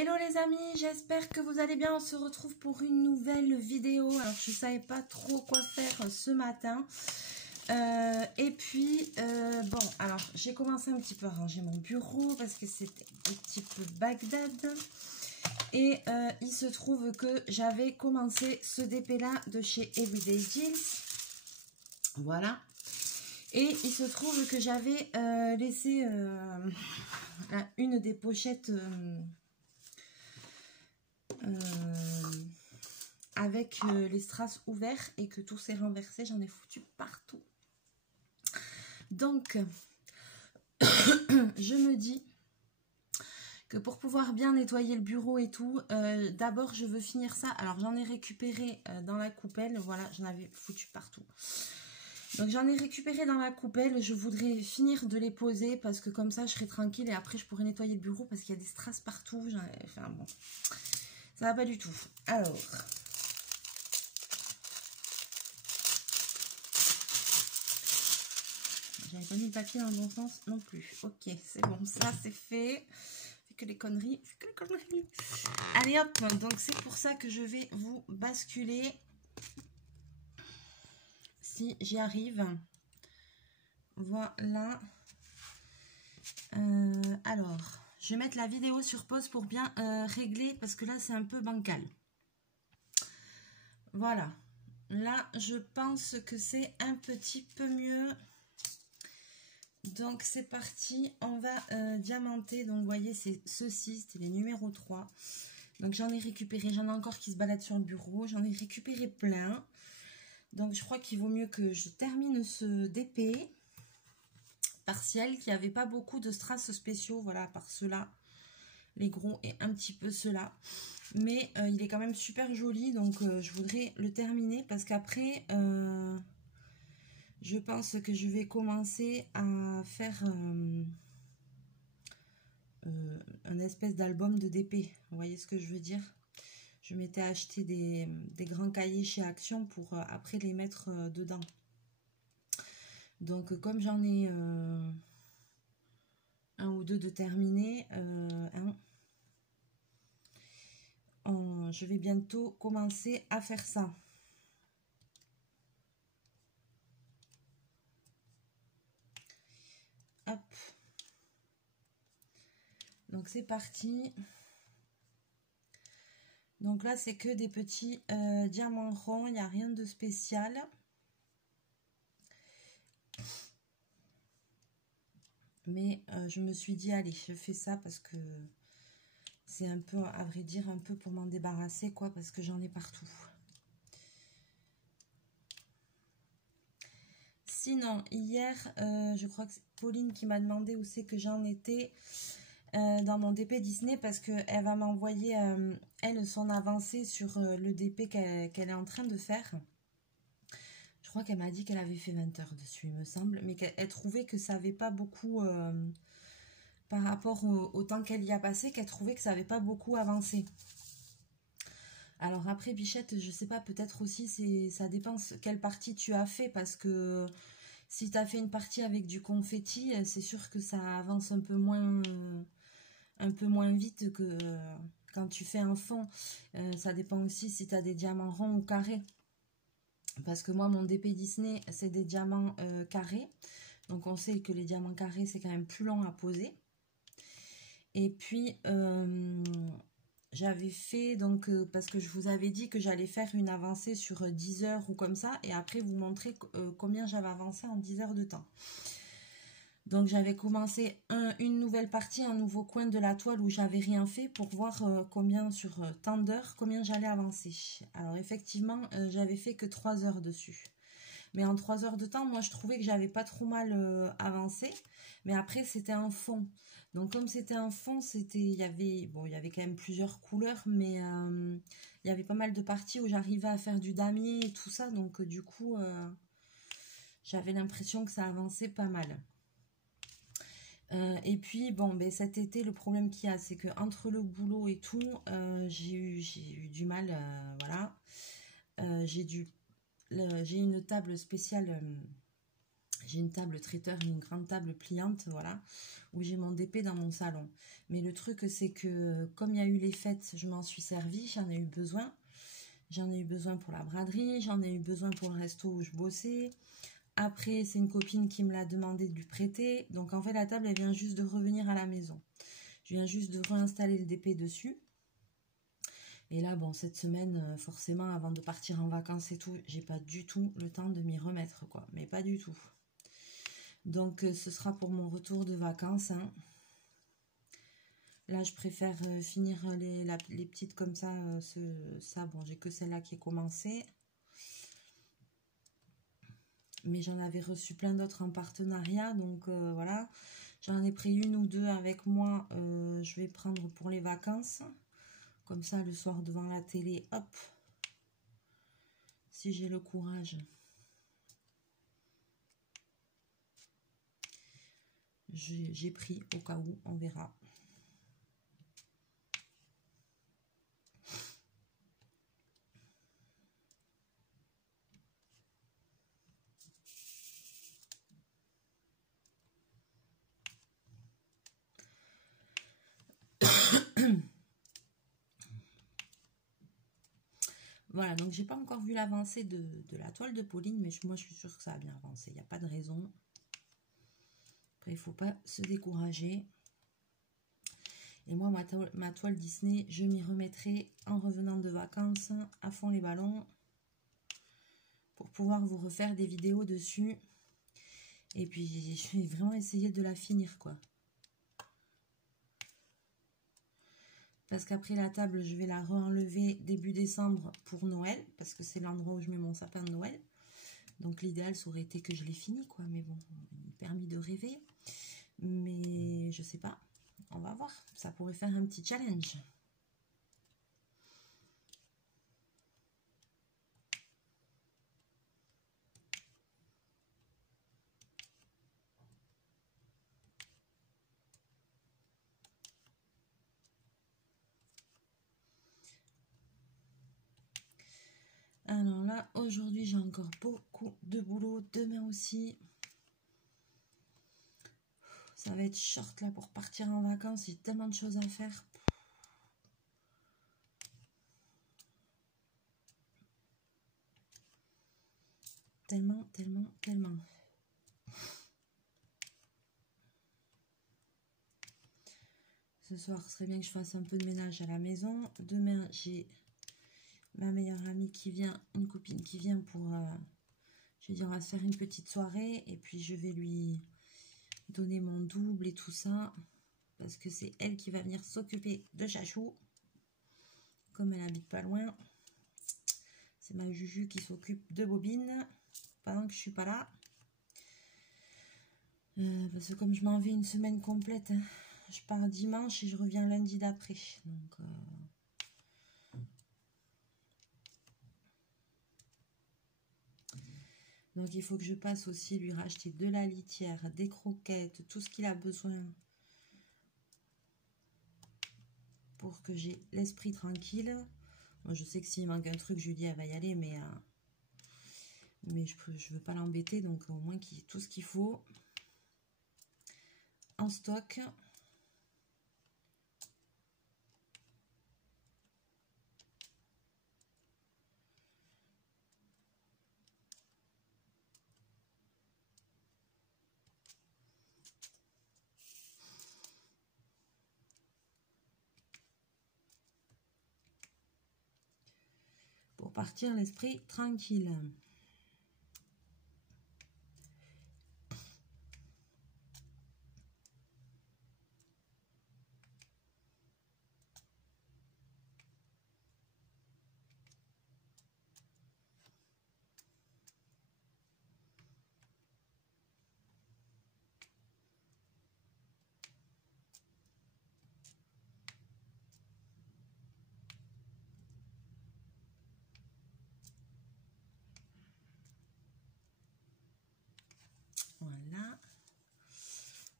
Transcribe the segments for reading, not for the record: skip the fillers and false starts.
Hello les amis, j'espère que vous allez bien. On se retrouve pour une nouvelle vidéo. Alors je ne savais pas trop quoi faire ce matin. Bon, alors j'ai commencé un petit peu à ranger mon bureau parce que c'était un petit peu Bagdad. Et il se trouve que j'avais commencé ce DP là de chez Everyday Deals. Voilà. Et il se trouve que j'avais laissé une des pochettes avec les strass ouverts et que tout s'est renversé. J'en ai foutu partout. Donc, je me dis que pour pouvoir bien nettoyer le bureau et tout, d'abord je veux finir ça. Alors j'en ai récupéré dans la coupelle, voilà, j'en avais foutu partout. Donc j'en ai récupéré dans la coupelle, je voudrais finir de les poser parce que comme ça je serai tranquille et après je pourrai nettoyer le bureau parce qu'il y a des strass partout. Enfin bon, ça va pas du tout. Alors, j'avais pas mis le papier dans le bon sens non plus. Ok, c'est bon, ça c'est fait. Que les conneries, Allez hop, donc c'est pour ça que je vais vous basculer si j'y arrive. Voilà. Alors, je vais mettre la vidéo sur pause pour bien régler parce que là c'est un peu bancal. Voilà. Là, je pense que c'est un petit peu mieux. Donc c'est parti, on va diamanter. Donc vous voyez, c'est ceci, c'était les numéros 3. Donc j'en ai récupéré, j'en ai encore qui se baladent sur le bureau, j'en ai récupéré plein. Donc je crois qu'il vaut mieux que je termine ce DP partiel qui n'avait pas beaucoup de strass spéciaux, voilà, à part ceux-là, les gros et un petit peu ceux-là. Mais il est quand même super joli, donc je voudrais le terminer parce qu'après... je pense que je vais commencer à faire un espèce d'album de DP. Vous voyez ce que je veux dire? Je m'étais acheté des grands cahiers chez Action pour après les mettre dedans. Donc comme j'en ai un ou deux de terminés, je vais bientôt commencer à faire ça. Hop. Donc c'est parti. Donc là c'est que des petits diamants ronds, il n'y a rien de spécial. Mais je me suis dit allez, je fais ça parce que c'est un peu, à vrai dire, un peu pour m'en débarrasser quoi, parce que j'en ai partout. Sinon, hier, je crois que c'est Pauline qui m'a demandé où c'est que j'en étais dans mon DP Disney parce qu'elle va m'envoyer, elle, son avancée sur le DP qu'elle est en train de faire. Je crois qu'elle m'a dit qu'elle avait fait 20 heures dessus, il me semble, mais qu'elle trouvait que ça n'avait pas beaucoup, par rapport au temps qu'elle y a passé, qu'elle trouvait que ça n'avait pas beaucoup avancé. Alors après, Bichette, je sais pas, peut-être aussi, ça dépend quelle partie tu as fait, parce que si tu as fait une partie avec du confetti, c'est sûr que ça avance un peu moins vite que quand tu fais un fond. Ça dépend aussi si tu as des diamants ronds ou carrés. Parce que moi, mon DP Disney, c'est des diamants carrés. Donc on sait que les diamants carrés, c'est quand même plus long à poser. Et puis... j'avais fait, donc, parce que je vous avais dit que j'allais faire une avancée sur 10 heures ou comme ça, et après vous montrer combien j'avais avancé en 10 heures de temps. Donc j'avais commencé une nouvelle partie, un nouveau coin de la toile où j'avais rien fait pour voir combien sur tant d'heures, combien j'allais avancer. Alors effectivement, j'avais fait que 3 heures dessus. Mais en 3 heures de temps, moi je trouvais que j'avais pas trop mal avancé, mais après c'était un fond. Donc comme c'était un fond, il y avait quand même plusieurs couleurs, mais il y avait pas mal de parties où j'arrivais à faire du damier et tout ça, donc du coup j'avais l'impression que ça avançait pas mal. Et puis bon, ben, cet été le problème qu'il y a, c'est que entre le boulot et tout, j'ai eu du mal, voilà. J'ai une table spéciale J'ai une table traiteur, une grande table pliante, voilà, où j'ai mon DP dans mon salon. Mais le truc, c'est que comme il y a eu les fêtes, je m'en suis servi, j'en ai eu besoin. J'en ai eu besoin pour la braderie, j'en ai eu besoin pour le resto où je bossais. Après, c'est une copine qui me l'a demandé de lui prêter. Donc, en fait, la table, elle vient juste de revenir à la maison. Je viens juste de réinstaller le DP dessus. Et là, bon, cette semaine, forcément, avant de partir en vacances et tout, j'ai pas du tout le temps de m'y remettre, quoi. Mais pas du tout. Donc, ce sera pour mon retour de vacances, hein. Là, je préfère finir les petites comme ça. Ça, bon, j'ai que celle-là qui est commencée. Mais j'en avais reçu plein d'autres en partenariat. Donc, voilà. J'en ai pris une ou deux avec moi. Je vais prendre pour les vacances. Comme ça, le soir, devant la télé, hop. Si j'ai le courage. J'ai pris au cas où, on verra. Voilà, donc j'ai pas encore vu l'avancée de la toile de Pauline, mais moi je suis sûre que ça a bien avancé, il n'y a pas de raison. Après, il ne faut pas se décourager. Et moi, ma toile Disney, je m'y remettrai en revenant de vacances, à fond les ballons, pour pouvoir vous refaire des vidéos dessus. Et puis, je vais vraiment essayer de la finir, quoi. Parce qu'après la table, je vais la re-enlever début décembre pour Noël, parce que c'est l'endroit où je mets mon sapin de Noël. Donc l'idéal, ça aurait été que je l'ai fini, quoi. Mais bon, il est permis de rêver. Mais je sais pas. On va voir. Ça pourrait faire un petit challenge. Alors là, aujourd'hui, j'ai encore beaucoup de boulot. Demain aussi. Ça va être short là pour partir en vacances. J'ai tellement de choses à faire. Tellement, tellement, tellement. Ce soir, ce serait bien que je fasse un peu de ménage à la maison. Demain, j'ai ma meilleure amie qui vient, une copine qui vient pour... je vais dire, on va se faire une petite soirée. Et puis, je vais lui donner mon double et tout ça. Parce que c'est elle qui va venir s'occuper de Chachou. Comme elle habite pas loin. C'est ma Juju qui s'occupe de Bobine. Pendant que je suis pas là. Parce que comme je m'en vais une semaine complète, hein, je pars dimanche et je reviens lundi d'après. Donc il faut que je passe aussi lui racheter de la litière, des croquettes, tout ce qu'il a besoin pour que j'ai l'esprit tranquille. Moi je sais que s'il manque un truc, Julie elle va y aller, mais je veux pas l'embêter, donc au moins qu'il y ait tout ce qu'il faut en stock. Pour partir l'esprit tranquille. Voilà.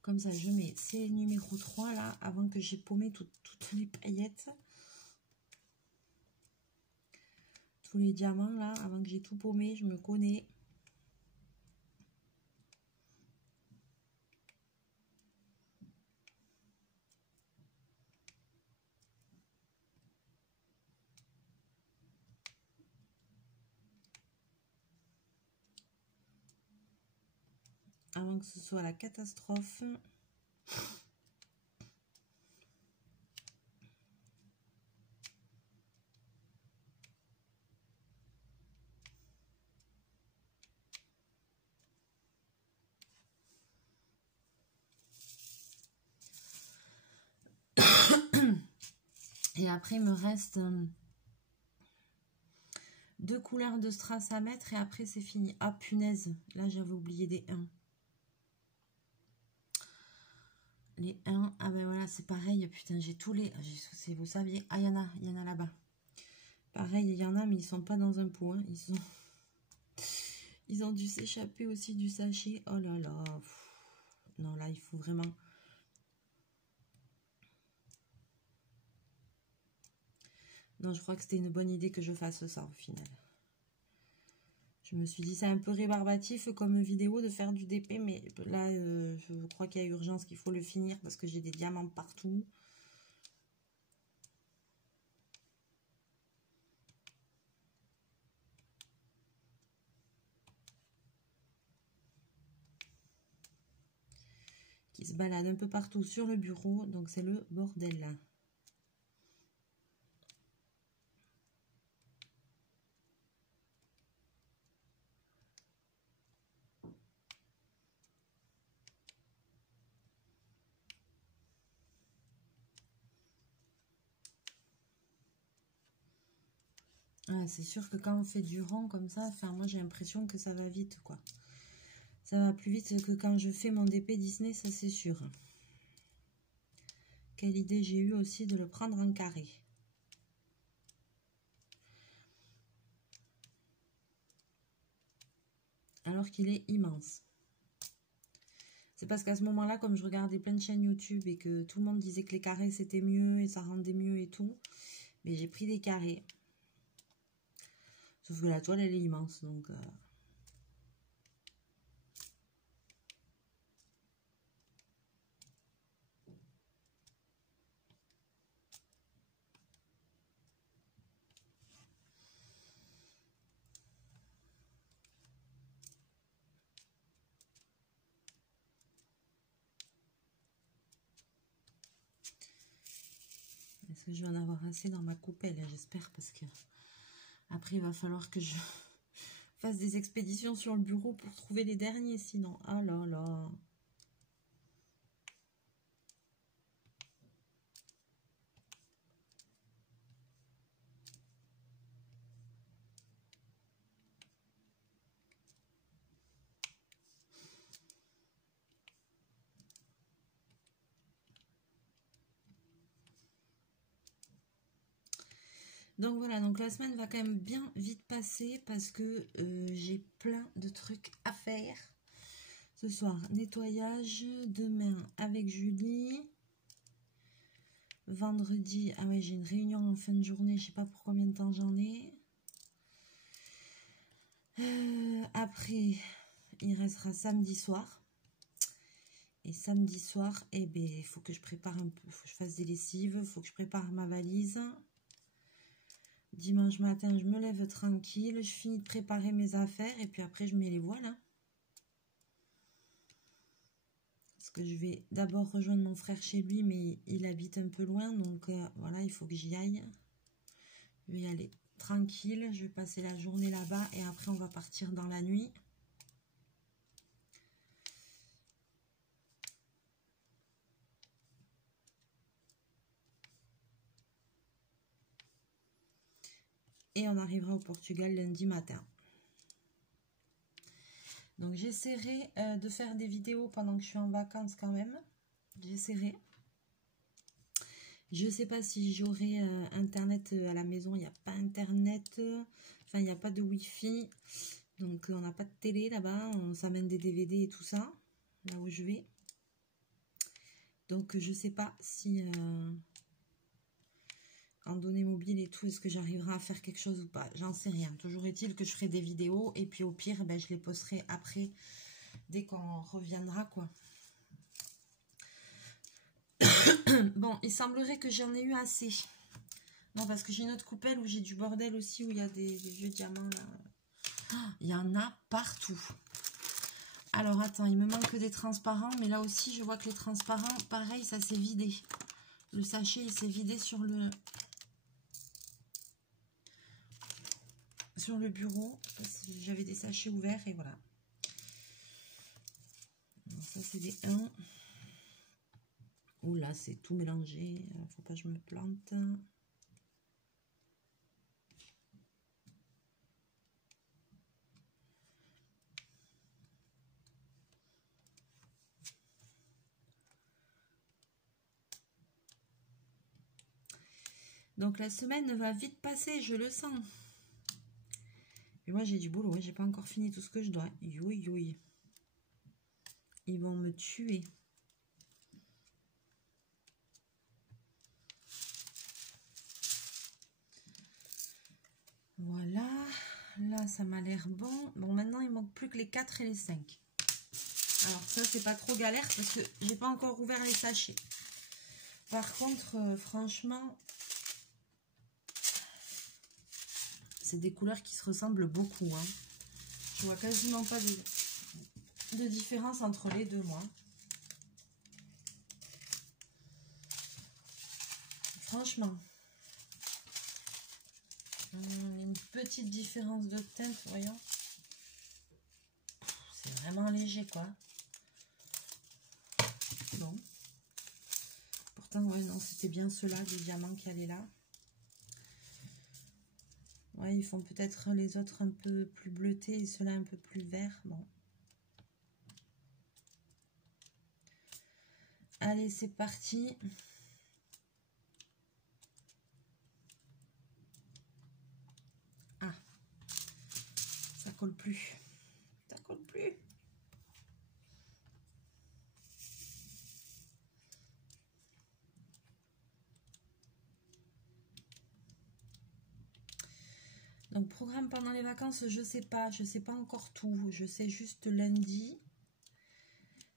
Comme ça, je mets ces numéros 3 là, avant que j'ai paumé toutes les paillettes. Tous les diamants là, avant que j'ai tout paumé, je me connais. avant que ce soit la catastrophe. Et après, il me reste 2 couleurs de strass à mettre et après, c'est fini. Ah, punaise, là, j'avais oublié des 1. Les 1, ah ben voilà, c'est pareil. Putain, j'ai tous les... Vous saviez, ah, il y en a là-bas. Pareil, il y en a, mais ils sont pas dans un pot. Hein. Ils ont dû s'échapper aussi du sachet. Oh là là. Non, là, il faut vraiment... Non, je crois que c'était une bonne idée que je fasse ça au final. Je me suis dit, c'est un peu rébarbatif comme vidéo de faire du DP, mais là, je crois qu'il y a urgence qu'il faut le finir parce que j'ai des diamants partout. Qui se baladent un peu partout sur le bureau, donc c'est le bordel là. Ah, c'est sûr que quand on fait du rang comme ça, enfin moi j'ai l'impression que ça va vite quoi. Ça va plus vite que quand je fais mon DP Disney, ça c'est sûr. Quelle idée j'ai eu aussi de le prendre en carré. Alors qu'il est immense. C'est parce qu'à ce moment-là, comme je regardais plein de chaînes YouTube et que tout le monde disait que les carrés c'était mieux et ça rendait mieux et tout, mais j'ai pris des carrés. Sauf que la toile elle est immense donc... Est-ce que je vais en avoir assez dans ma coupelle? J'espère parce que après il va falloir que je fasse des expéditions sur le bureau pour trouver les derniers sinon. Ah là là. Donc voilà, donc la semaine va quand même bien vite passer parce que j'ai plein de trucs à faire. Ce soir, nettoyage. Demain, avec Julie. Vendredi, ah ouais, j'ai une réunion en fin de journée. Je sais pas pour combien de temps j'en ai. Après, il restera samedi soir. Et samedi soir, eh ben, il faut que je prépare un peu. Il faut que je fasse des lessives. Il faut que je prépare ma valise. Dimanche matin, je me lève tranquille. Je finis de préparer mes affaires. Et puis après, je mets les voiles. Hein. Parce que je vais d'abord rejoindre mon frère chez lui, mais il habite un peu loin, donc voilà, il faut que j'y aille. Je vais y aller tranquille, je vais passer la journée là-bas et après on va partir dans la nuit. Et on arrivera au Portugal lundi matin. Donc j'essaierai de faire des vidéos pendant que je suis en vacances quand même. J'essaierai. Je ne sais pas si j'aurai internet à la maison. Il n'y a pas internet. Enfin, il n'y a pas de wifi. Donc on n'a pas de télé là-bas. On s'amène des DVD et tout ça. Là où je vais. Donc je ne sais pas si... en données mobiles et tout, est-ce que j'arriverai à faire quelque chose ou pas? J'en sais rien. Toujours est-il que je ferai des vidéos et puis au pire, ben, je les posterai après, dès qu'on reviendra, quoi. Bon, il semblerait que j'en ai eu assez. Non, parce que j'ai une autre coupelle où j'ai du bordel aussi, où il y a des vieux diamants, là. Oh, il y en a partout. Alors, attends, il me manque des transparents. Mais là aussi, je vois que les transparents, pareil, ça s'est vidé. Le sachet, il s'est vidé sur le bureau. J'avais des sachets ouverts et voilà. Donc, ça, c'est des 1. Oula, c'est tout mélangé. Faut pas que je me plante. Donc la semaine va vite passer, je le sens. Et moi j'ai du boulot, j'ai pas encore fini tout ce que je dois. Youi youi. Ils vont me tuer. Voilà. Là ça m'a l'air bon. Bon maintenant il manque plus que les 4 et les 5. Alors ça c'est pas trop galère parce que j'ai pas encore ouvert les sachets. Par contre franchement... C'est des couleurs qui se ressemblent beaucoup. Hein. Je vois quasiment pas de différence entre les deux, moi. Franchement. Une petite différence de teinte, voyons. C'est vraiment léger, quoi. Bon. Pourtant, ouais, non, c'était bien ceux-là, des diamants qui allaient là. Ouais, ils font peut-être les autres un peu plus bleutés et ceux-là un peu plus verts. Bon. Allez, c'est parti. Ah. Ça colle plus. Ça colle plus. Donc, programme pendant les vacances, je sais pas encore tout. Je sais juste lundi.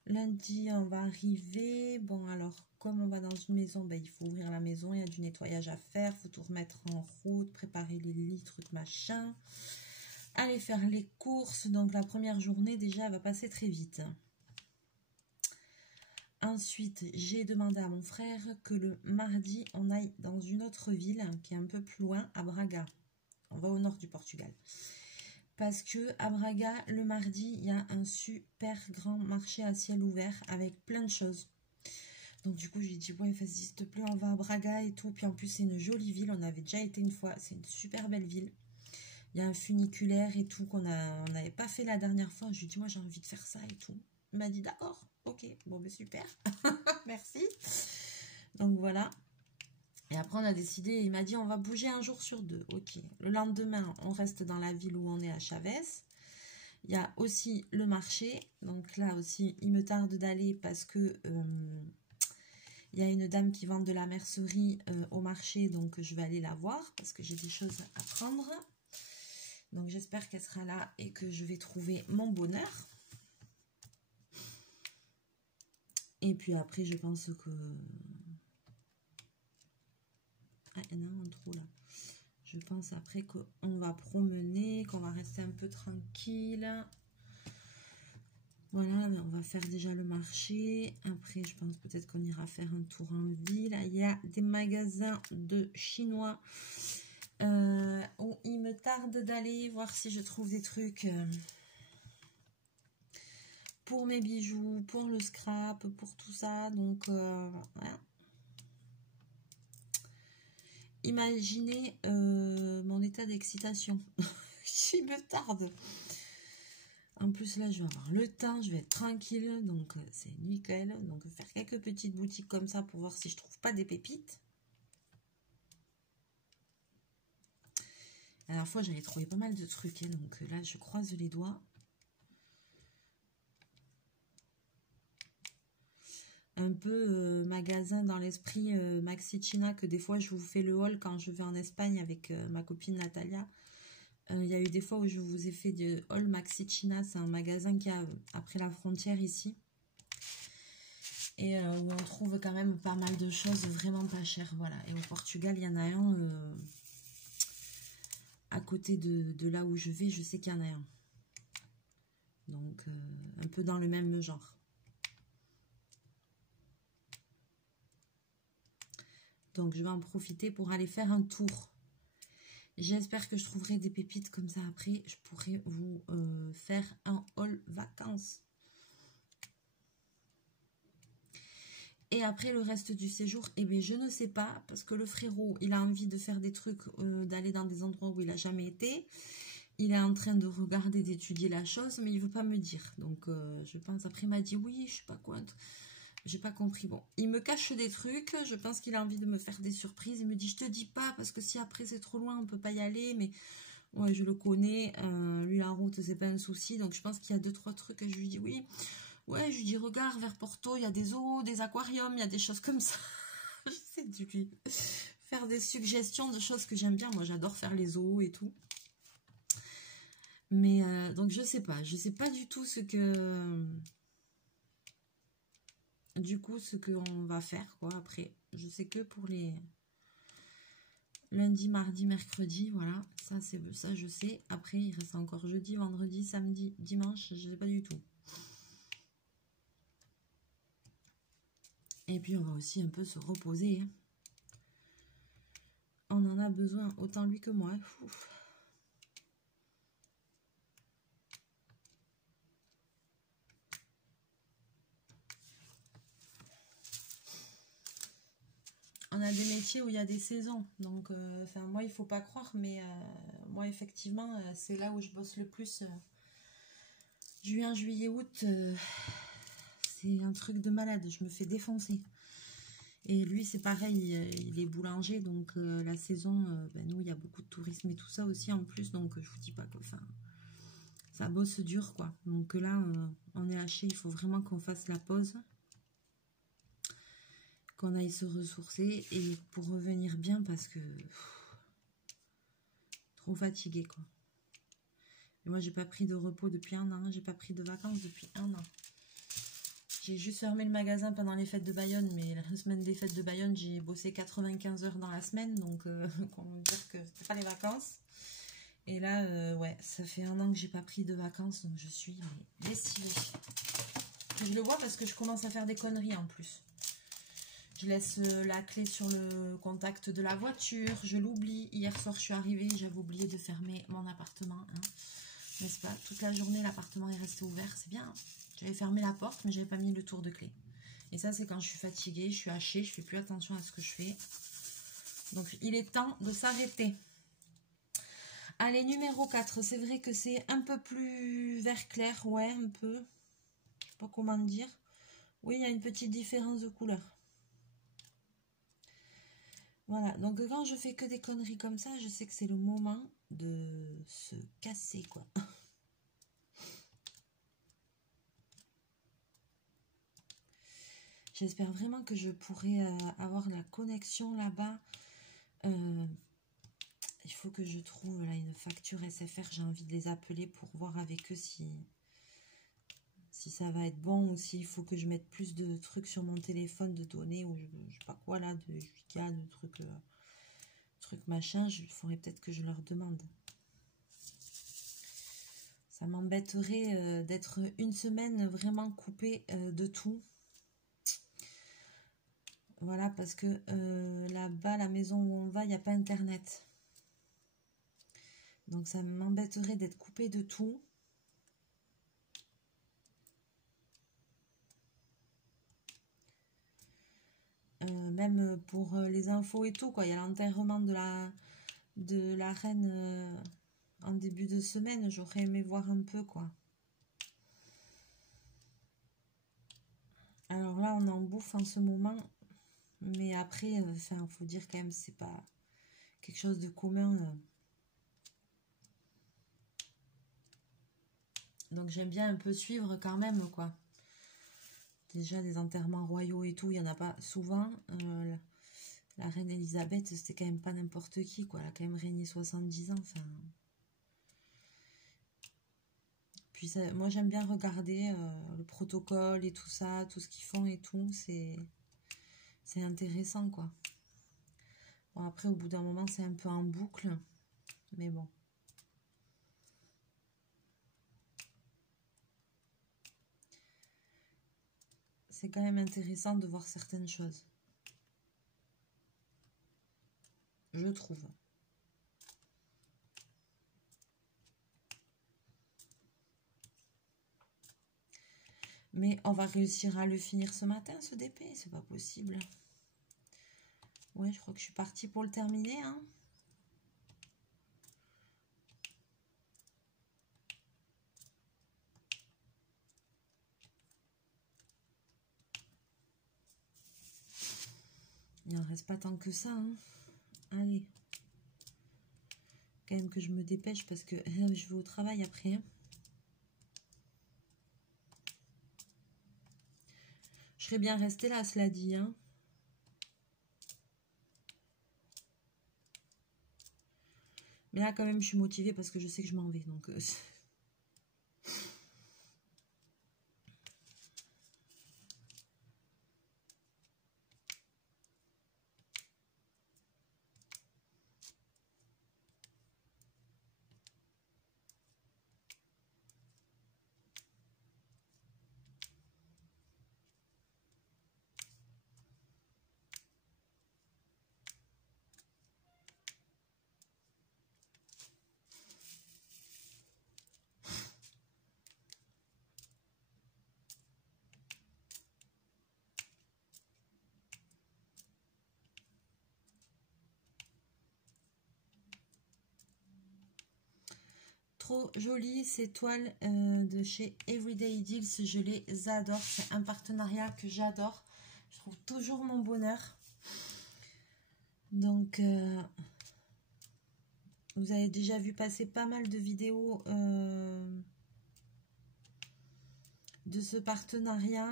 Lundi, on va arriver. Bon, alors, comme on va dans une maison, ben, il faut ouvrir la maison. Il y a du nettoyage à faire. Il faut tout remettre en route, préparer les lits, trucs, machin. Aller faire les courses. Donc, la première journée, déjà, elle va passer très vite. Ensuite, j'ai demandé à mon frère que le mardi, on aille dans une autre ville qui est un peu plus loin, à Braga. On va au nord du Portugal. Parce que à Braga, le mardi, il y a un super grand marché à ciel ouvert avec plein de choses. Donc du coup, j'ai dit, ouais, vas-y, s'il te plaît, on va à Braga et tout. Puis en plus, c'est une jolie ville. On avait déjà été une fois. C'est une super belle ville. Il y a un funiculaire et tout qu'on n'avait pas fait la dernière fois. Je lui ai dit, moi, j'ai envie de faire ça et tout. Il m'a dit, d'accord, ok, bon, ben super. Merci. Donc voilà. Et après, on a décidé, il m'a dit, on va bouger un jour sur 2. Ok. Le lendemain, on reste dans la ville où on est à Chavez. Il y a aussi le marché. Donc là aussi, il me tarde d'aller parce que il y a une dame qui vend de la mercerie au marché. Donc, je vais aller la voir parce que j'ai des choses à prendre. Donc, j'espère qu'elle sera là et que je vais trouver mon bonheur. Et puis après, je pense que... Ah, il y en a un trou là. Je pense après qu'on va promener, qu'on va rester un peu tranquille. Voilà, on va faire déjà le marché. Après, je pense peut-être qu'on ira faire un tour en ville. Il y a des magasins de chinois où il me tarde d'aller voir si je trouve des trucs pour mes bijoux, pour le scrap, pour tout ça. Donc, voilà. Imaginez mon état d'excitation. Il me tarde. En plus, là, je vais avoir le temps, je vais être tranquille, donc c'est nickel. Donc, faire quelques petites boutiques comme ça pour voir si je trouve pas des pépites. La dernière fois, j'avais trouvé pas mal de trucs, hein, donc là, je croise les doigts. Un peu magasin dans l'esprit Maxi China, que des fois, je vous fais le haul quand je vais en Espagne avec ma copine Natalia. Il y a eu des fois où je vous ai fait de haul Maxi China, c'est un magasin qui a après la frontière ici. Et où on trouve quand même pas mal de choses vraiment pas chères, voilà. Et au Portugal, il y en a un à côté de là où je vais, je sais qu'il y en a un. Donc, un peu dans le même genre. Donc, je vais en profiter pour aller faire un tour. J'espère que je trouverai des pépites comme ça. Après, je pourrai vous faire un haul vacances. Et après, le reste du séjour, eh bien, je ne sais pas. Parce que le frérot, il a envie de faire des trucs, d'aller dans des endroits où il n'a jamais été. Il est en train de regarder, d'étudier la chose, mais il veut pas me dire. Donc, je pense, après, il m'a dit, oui, je suis pas contre. J'ai pas compris. Bon, il me cache des trucs. Je pense qu'il a envie de me faire des surprises. Il me dit, je te dis pas, parce que si après c'est trop loin, on peut pas y aller. Mais ouais, je le connais. Lui, la route, c'est pas un souci. Donc, je pense qu'il y a 2-3 trucs. Et je lui dis, oui. Ouais, je lui dis, regarde, vers Porto, il y a des zoos, des aquariums, il y a des choses comme ça. J'essaie de lui faire des suggestions de choses que j'aime bien. Moi, j'adore faire les zoos et tout. Mais donc je sais pas du tout ce que ce qu'on va faire quoi après. Je sais que pour les lundi, mardi, mercredi, voilà, ça je sais. Après il reste encore jeudi, vendredi, samedi, dimanche, je sais pas du tout. Et puis on va aussi un peu se reposer. Hein. On en a besoin, autant lui que moi. Ouf. On a des métiers où il y a des saisons. Donc, moi, il faut pas croire, mais moi, effectivement, c'est là où je bosse le plus. Juin, juillet, août, c'est un truc de malade. Je me fais défoncer. Et lui, c'est pareil, il est boulanger. Donc, la saison, nous, il y a beaucoup de tourisme et tout ça aussi en plus. Donc, je vous dis pas que ça bosse dur, quoi. Donc là, on est haché. Il faut vraiment qu'on fasse la pause. Qu'on aille se ressourcer et pour revenir bien parce que trop fatiguée quoi. Et moi j'ai pas pris de repos depuis 1 an, j'ai pas pris de vacances depuis 1 an. J'ai juste fermé le magasin pendant les fêtes de Bayonne, mais la semaine des fêtes de Bayonne j'ai bossé 95 heures dans la semaine, donc on va dire que c'était pas les vacances. Et là ouais, ça fait 1 an que j'ai pas pris de vacances, donc je suis lessivée. Je le vois parce que je commence à faire des conneries en plus. Je laisse la clé sur le contact de la voiture. Je l'oublie. Hier soir, je suis arrivée. J'avais oublié de fermer mon appartement. Hein. N'est-ce pas? Toute la journée, l'appartement est resté ouvert. C'est bien. J'avais fermé la porte, mais j'avais pas mis le tour de clé. Et ça, c'est quand je suis fatiguée. Je suis hachée. Je fais plus attention à ce que je fais. Donc, il est temps de s'arrêter. Allez, numéro 4. C'est vrai que c'est un peu plus vert clair. Ouais, un peu. Je sais pas comment dire. Oui, il y a une petite différence de couleur. Voilà, donc quand je fais que des conneries comme ça, je sais que c'est le moment de se casser, quoi. J'espère vraiment que je pourrai avoir la connexion là-bas. Il faut que je trouve là une facture SFR. J'ai envie de les appeler pour voir avec eux si ça va être bon ou s'il faut que je mette plus de trucs sur mon téléphone, de données ou je sais pas quoi là, de giga, de trucs machin. Il faudrait peut-être que je leur demande. Ça m'embêterait d'être une semaine vraiment coupée de tout. Voilà, parce que là-bas, la maison où on va, il n'y a pas internet. Donc ça m'embêterait d'être coupée de tout. Même pour les infos et tout, quoi. Il y a l'enterrement de la reine en début de semaine. J'aurais aimé voir un peu, quoi. Alors là, on en bouffe en ce moment. Mais après, faut dire quand même, c'est pas quelque chose de commun. Donc j'aime bien un peu suivre quand même, quoi. Déjà, des enterrements royaux et tout, il n'y en a pas souvent. La reine Elisabeth, c'était quand même pas n'importe qui, quoi. Elle a quand même régné 70 ans, enfin... Puis ça, moi, j'aime bien regarder le protocole et tout ça, tout ce qu'ils font et tout. C'est intéressant, quoi. Bon, après, au bout d'un moment, c'est un peu en boucle. Mais bon. c'est quand même intéressant de voir certaines choses. Je trouve. Mais on va réussir à le finir ce matin, ce DP, c'est pas possible. Ouais, je crois que je suis partie pour le terminer, hein. Il n'en reste pas tant que ça, hein. Allez. Quand même que je me dépêche parce que je vais au travail après, hein. Je serais bien restée là, cela dit, hein. Mais là, quand même, je suis motivée parce que je sais que je m'en vais. Donc, trop jolies ces toiles de chez Everyday Deals. Je les adore. C'est un partenariat que j'adore. Je trouve toujours mon bonheur. Donc, vous avez déjà vu passer pas mal de vidéos de ce partenariat.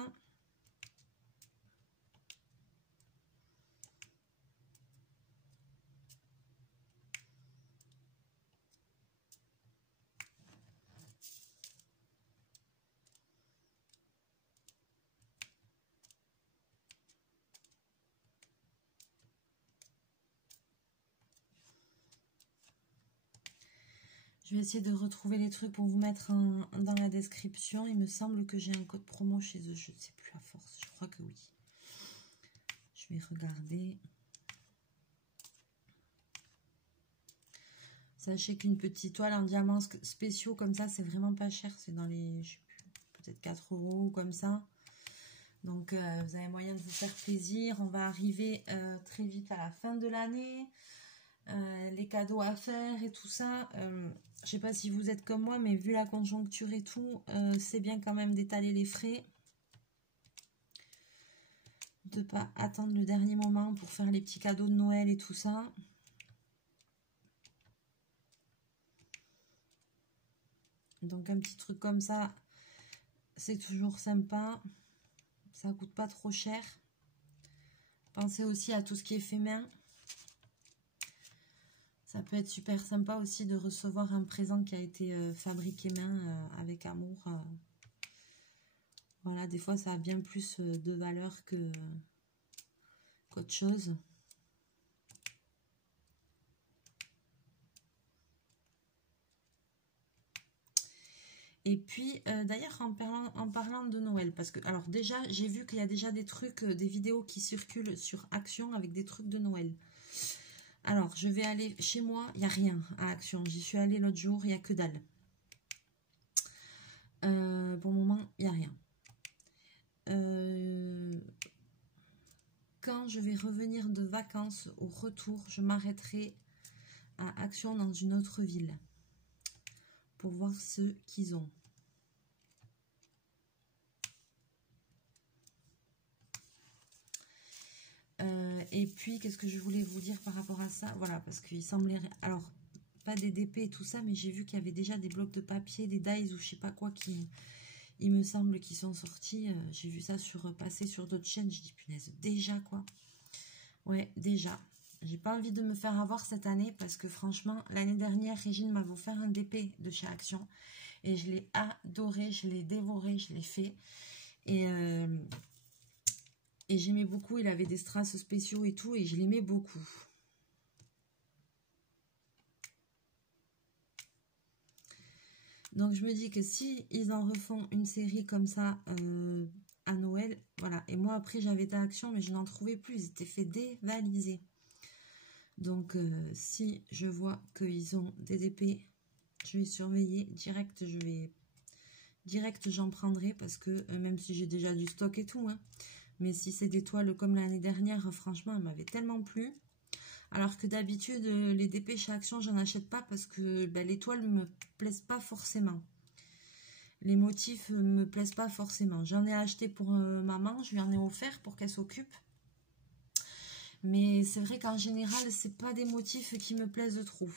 Je vais essayer de retrouver les trucs pour vous mettre dans la description. Il me semble que j'ai un code promo chez eux. Je ne sais plus à force. Je crois que oui. Je vais regarder. Sachez qu'une petite toile en diamants spéciaux comme ça, c'est vraiment pas cher. C'est dans les, je sais plus, peut-être 4 € ou comme ça. Donc, vous avez moyen de vous faire plaisir. On va arriver très vite à la fin de l'année. Les cadeaux à faire et tout ça. Je sais pas si vous êtes comme moi, mais vu la conjoncture et tout, c'est bien quand même d'étaler les frais. De pas attendre le dernier moment pour faire les petits cadeaux de Noël et tout ça. Donc un petit truc comme ça, c'est toujours sympa. Ça coûte pas trop cher. Pensez aussi à tout ce qui est fait main. Ça peut être super sympa aussi de recevoir un présent qui a été fabriqué main avec amour. Voilà, des fois ça a bien plus de valeur qu'autre chose. Et puis, d'ailleurs, en parlant de Noël, parce que, alors déjà, j'ai vu qu'il y a déjà des trucs, des vidéos qui circulent sur Action avec des trucs de Noël. Alors, je vais aller chez moi, il n'y a rien à Action. J'y suis allée l'autre jour, il n'y a que dalle. Pour le moment, il n'y a rien. Quand je vais revenir de vacances, au retour, je m'arrêterai à Action dans une autre ville pour voir ce qu'ils ont. Et puis, qu'est-ce que je voulais vous dire par rapport à ça? Voilà, parce qu'il semblait... Alors, pas des DP et tout ça, mais j'ai vu qu'il y avait déjà des blocs de papier, des dies ou je sais pas quoi qui... Il me semble qu'ils sont sortis. J'ai vu ça passer sur d'autres chaînes. Je dis, punaise, déjà quoi? Ouais, déjà. J'ai pas envie de me faire avoir cette année parce que franchement, l'année dernière, Régine m'avait offert un DP de chez Action. Et je l'ai adoré, je l'ai dévoré, je l'ai fait. Et j'aimais beaucoup, il avait des strass spéciaux et tout, et je l'aimais beaucoup. Donc je me dis que si ils en refont une série comme ça à Noël, Voilà. Et moi, après, j'avais été à Action, mais je n'en trouvais plus. Ils étaient fait dévaliser. Donc, si je vois qu'ils ont des DP, je vais surveiller. Direct, j'en prendrai parce que, même si j'ai déjà du stock et tout, hein, mais si c'est des toiles comme l'année dernière, franchement, elles m'avaient tellement plu. Alors que d'habitude, les DP chez Action, j'en achète pas parce que les toiles me plaisent pas forcément. Les motifs me plaisent pas forcément. J'en ai acheté pour maman, je lui en ai offert pour qu'elle s'occupe. Mais c'est vrai qu'en général, c'est pas des motifs qui me plaisent trop.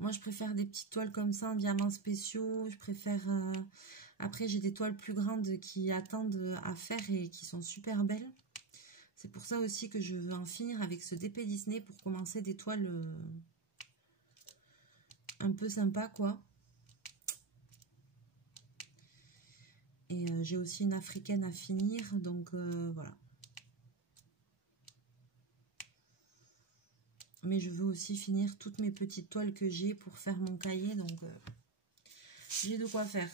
Moi, je préfère des petites toiles comme ça en diamants spéciaux. Je préfère... Après, j'ai des toiles plus grandes qui attendent à faire et qui sont super belles. C'est pour ça aussi que je veux en finir avec ce DP Disney pour commencer des toiles un peu sympas, quoi. Et j'ai aussi une africaine à finir, donc voilà. Mais je veux aussi finir toutes mes petites toiles que j'ai pour faire mon cahier, donc j'ai de quoi faire.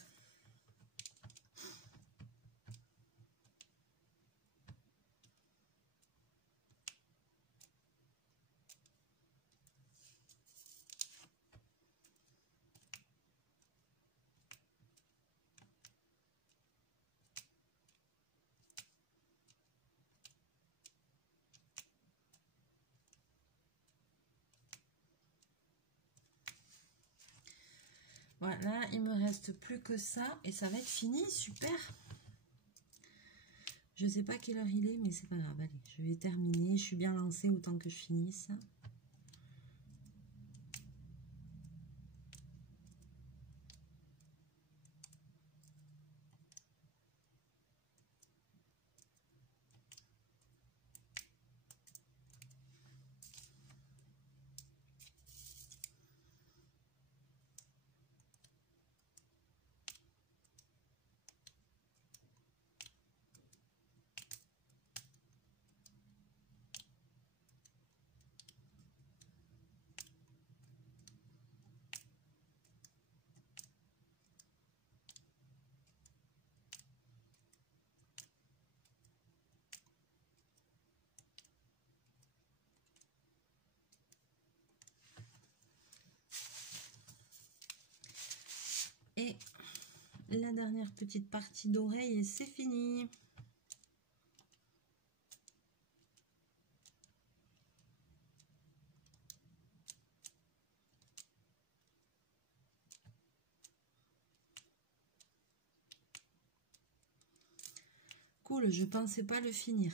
Voilà, il me reste plus que ça et ça va être fini, super. Je sais pas quelle heure il est, mais c'est pas grave. Allez, je vais terminer. Je suis bien lancée autant que je finisse. Et la dernière petite partie d'oreille et c'est fini. Cool, je pensais pas le finir.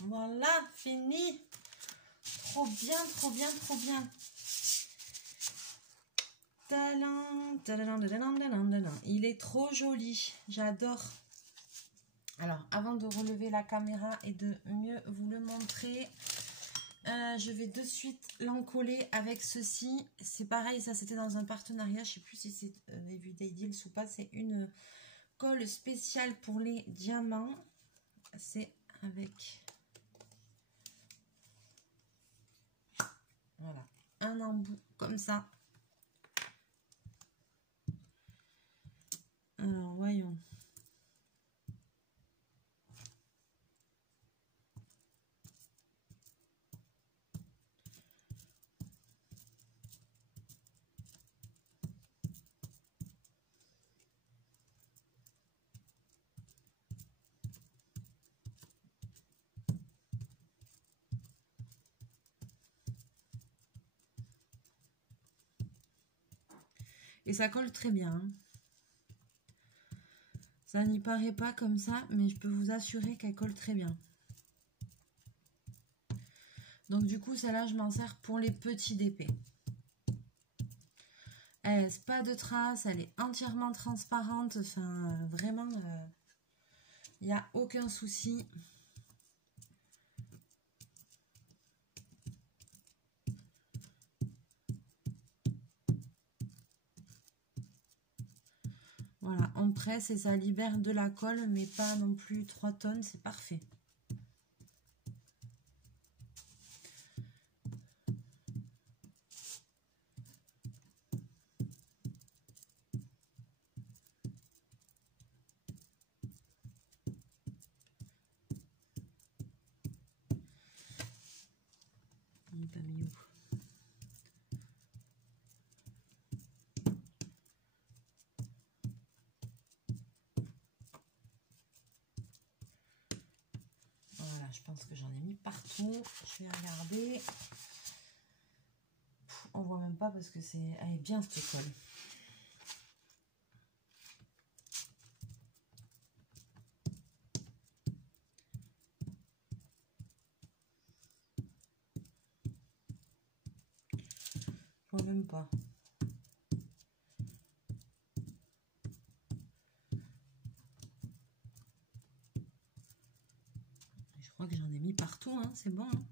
Voilà, fini. Trop bien, trop bien, trop bien. Il est trop joli, j'adore. Alors, avant de relever la caméra et de mieux vous le montrer, je vais de suite l'encoller avec ceci. C'est pareil, ça c'était dans un partenariat, je ne sais plus si c'est Everyday Deals ou pas. C'est une colle spéciale pour les diamants. C'est avec... Voilà, un embout comme ça. Alors, voyons. Et ça colle très bien. Hein. Ça n'y paraît pas comme ça, mais je peux vous assurer qu'elle colle très bien. Donc du coup, celle-là, je m'en sers pour les petits DP. Elle laisse pas de traces, elle est entièrement transparente. Enfin, vraiment, il n'y a aucun souci. Voilà, on presse et ça libère de la colle, mais pas non plus 3 tonnes, c'est parfait. t'as mis où? Voilà, je pense que j'en ai mis partout. Je vais regarder. On voit même pas parce que c'est... Elle est bien cette colle. Je vois même pas. Je crois que j'en ai mis partout, hein, c'est bon. Hein.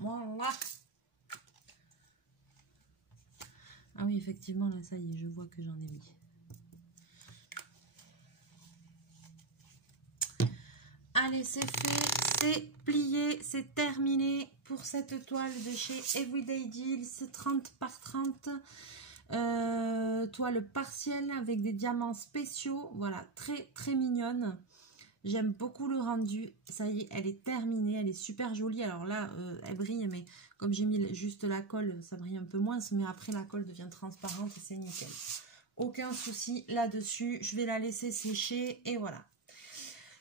Voilà. Ah oui, effectivement, là, ça y est, je vois que j'en ai mis. Allez, c'est fait, c'est plié, c'est terminé pour cette toile de chez Everyday Deals, 30 par 30. Toile partielle avec des diamants spéciaux. Voilà, très, très mignonne. J'aime beaucoup le rendu. Ça y est, elle est terminée. Elle est super jolie. Alors là, elle brille, mais comme j'ai mis juste la colle, ça brille un peu moins. Mais après, la colle devient transparente et c'est nickel. Aucun souci là-dessus. Je vais la laisser sécher et voilà.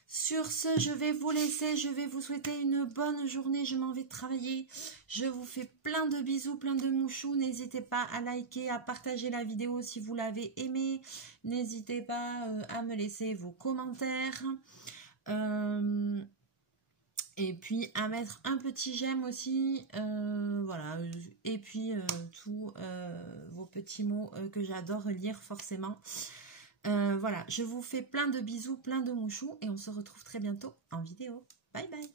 Sur ce, je vais vous laisser. Je vais vous souhaiter une bonne journée. Je m'en vais travailler. Je vous fais plein de bisous, plein de mouchous. N'hésitez pas à liker, à partager la vidéo si vous l'avez aimée. N'hésitez pas à me laisser vos commentaires. Et puis à mettre un petit j'aime aussi, voilà, et puis tous vos petits mots que j'adore lire forcément. Voilà, je vous fais plein de bisous, plein de mouchous et on se retrouve très bientôt en vidéo. Bye bye.